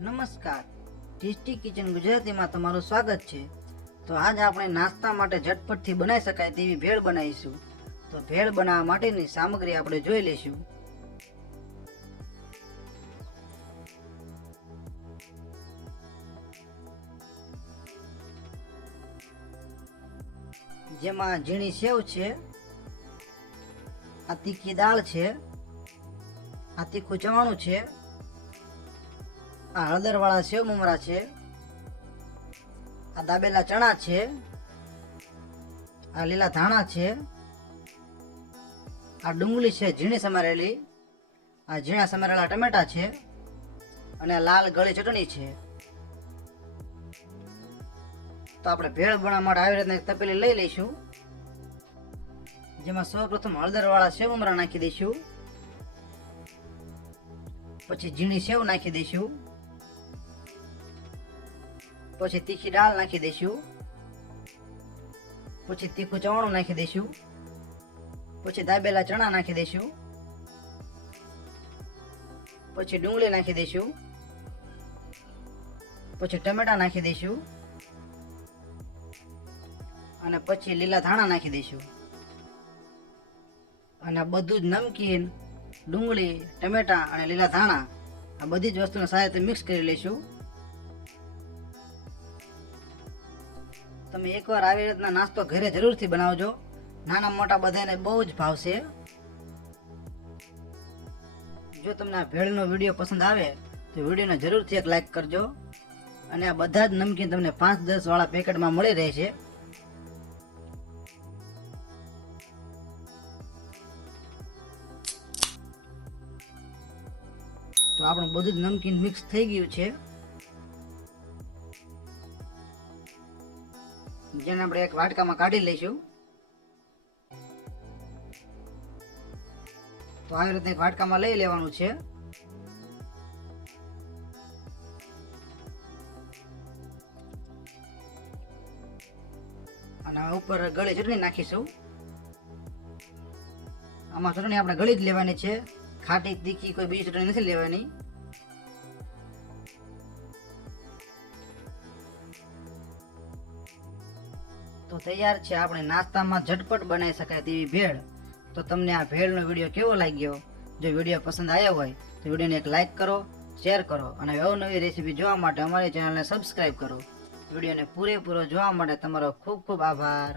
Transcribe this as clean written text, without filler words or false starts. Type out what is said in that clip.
નમસ્કાર, tasty kitchen ગુજરાતીમાં તમારું સ્વાગત છે। તો આજ આપણે નાસ્તા માટે ઝટપટથી બનાવી શકાય તેવી ભેળ બનાવીશું। તો ભેળ બનાવવા માટેની સામગ્રી આપણે જોઈ લઈશું। જેમાં ઝીણી સેવ છે, આ તીખી દાળ છે, આ તીખું ચવાણું છે, આ હળદરવાળા સેવ મમરા છે, આ દાબેલા ચણા છે, આ લીલા ધાણા છે, આ ડુંગળી છે ઝીણી સમારેલી, આ ઝીણા સમારેલા ટમેટા છે અને આ લાલ ગળી ચટણી છે। તો આપણે ભેળ બનાવવા માટે આવી રીતના એક તપેલી લઈ લઈશું। જેમાં સૌપ્રથમ હળદરવાળા સેવ મમરા નાખી દઈશું, પછી ઝીણી સેવ નાખી દઈશું, પછી તીખી દાળ નાખી દઈશું, પછી તીખું ચવાણું નાખી દઈશું, પછી દાબેલા ચણા નાખી દઈશું, પછી ડુંગળી નાખી દઈશું, પછી ટમેટા નાખી દઈશું અને પછી લીલા ધાણા નાખી દઈશું અને બધું જ નમકીન, ડુંગળી, ટમેટા અને લીલા ધાણા આ બધી જ વસ્તુને સારી રીતે મિક્સ કરી લઈશું। તમે એકવાર આવી રીતના નાસ્તો ઘરે જરૂરથી બનાવજો, નાના મોટા બધાને બહુ જ ભાવશે। જો તમને આ ભેળનો વિડીયો પસંદ આવે તો વિડીયોને જરૂરથી એક લાઈક કરજો અને આ બધા જ નમકીન તમને 5-10 વાળા પેકેટમાં મળી રહેશે। તો આપણું બધું જ નમકીન મિક્સ થઈ ગયું છે, જેને આપણે એક વાટકામાં કાઢી લઈશું। તો આવી રીતે એક વાટકામાં લઈ લેવાનું છે અને ઉપર ગળી ચટણી નાખીશું। આમાં ચટણી આપણે ગળી જ લેવાની છે, ખાટી તીખી કોઈ બીજી ચટણી નથી લેવાની। તો તૈયાર છે આપણે નાસ્તામાં ઝટપટ બનાવી શકાય તેવી ભેળ। તો તમને આ ભેળનો વિડીયો કેવો લાગ્યો? જો વિડીયો પસંદ આવ્યો હોય તો વિડીયોને એક લાઈક કરો, શેર કરો અને અવનવી રેસીપી જોવા માટે અમારી ચેનલને સબસ્ક્રાઈબ કરો। વિડીયોને પૂરેપૂરો જોવા માટે તમારો ખૂબ ખૂબ આભાર।